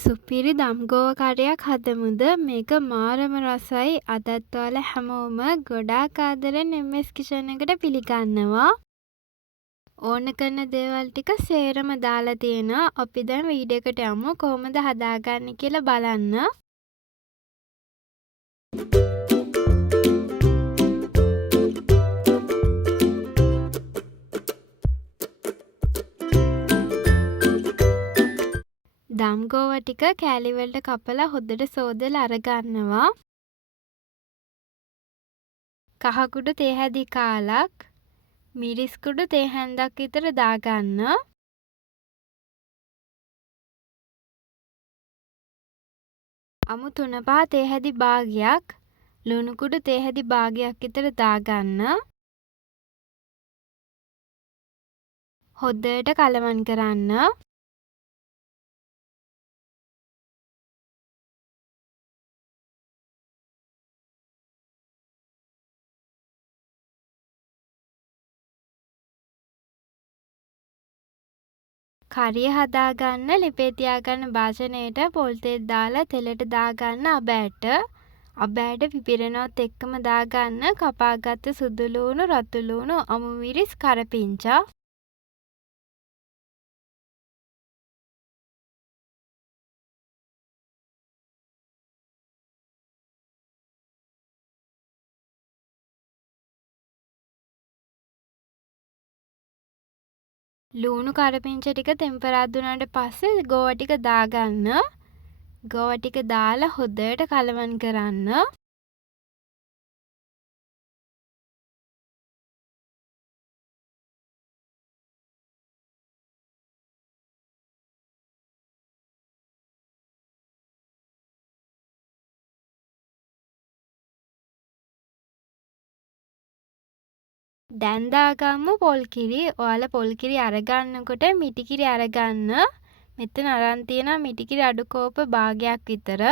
සුපිරි දම්ගෝව කරයක් හදමුද? මේක මාරම රසයි. අදත් ඔයාලා හැමෝම ගොඩාක් ආදරෙන් MS කිචන් එකට පිළිගන්නවා. ඕන කරන දේවල් ටික සේරම දාලා තියෙනවා. අපි දැන් වීඩියෝ එකට යමු කොහොමද හදාගන්නේ කියලා බලන්න. දම්ගෝව ටික කෑලි වලට කපලා හොඳට සෝදලා අරගන්නවා. කහ කුඩු තේ හැඳි කාලක්, මිරිස් කුඩු තේ හැන්දක් විතර දාගන්න. අමු 3-5 තේ හැඳි භාගයක්, ලුණු කුඩු තේ හැඳි භාගයක් විතර දාගන්න. හොඳට කලවම් කරන්න. කරිය හදාගන්න ලිපේ තියාගන්න භාජනයට පොල් තෙල් දාලා තෙලට දාගන්න අබෑට. අබෑට පිපිරෙනවත් එක්කම දාගන්න කපාගත්ත සුදු ලුණු, රතු ලුණු, අමු මිරිස්, කරපිංචා. ලුණු කරපිංචා ටික ටෙම්පරාදු වුණාට පස්සේ ගෝව ටික දාගන්න. ගෝව ටික දාලා හොඳට කලවම් කරන්න. දැන් දාගමු පොල් කිරි. ඔයාලා පොල් කිරි අරගන්නකොට මිටි කිරි අරගන්න. මෙතන අරන් තියෙනවා මිටි කිරි අඩු කෝප භාගයක් විතර.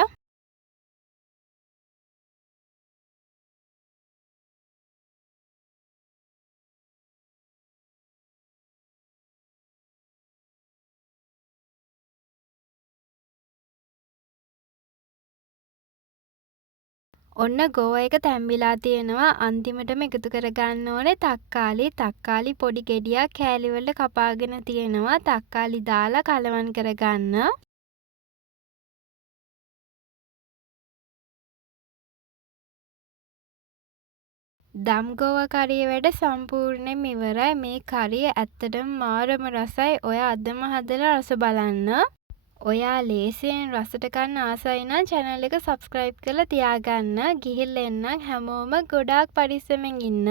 ඔන්න ගෝව එක තැම්බිලා තියෙනවා. අන්තිමටම එකතු කරගන්න ඕනේ තක්කාලි. තක්කාලි පොඩි ගෙඩියක් කෑලි වලට කපාගෙන තියෙනවා. තක්කාලි දාලා කලවම් කරගන්න. දම්ගෝව කරිය වැඩ සම්පූර්ණයෙන්ම ඉවරයි. මේ කරිය ඇත්තටම මාරම රසයි. ඔයා අදම හදලා රස බලන්න. ඔයා ලේසියෙන් රසට කන්න ආසයි නම් channel එක subscribe කරලා තියාගන්න. ගිහිල්ලා එන්න හැමෝම ගොඩාක් පරිස්සමෙන් ඉන්න.